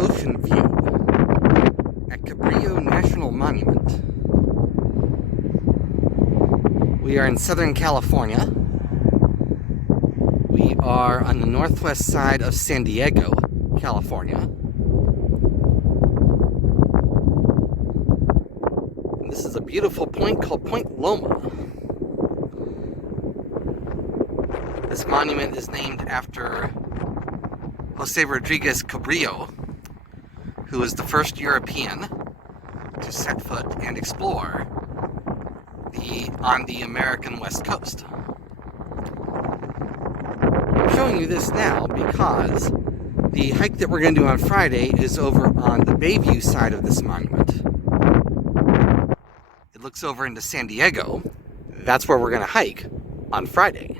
ocean view at Cabrillo National Monument. We are in Southern California. We are on the northwest side of San Diego, California. And this is a beautiful point called Point Loma. This monument is named after Jose Rodriguez Cabrillo, who was the first European to set foot and explore on the American West Coast. I'm showing you this now because the hike that we're going to do on Friday is over on the Bayview side of this monument. It looks over into San Diego. That's where we're going to hike on Friday.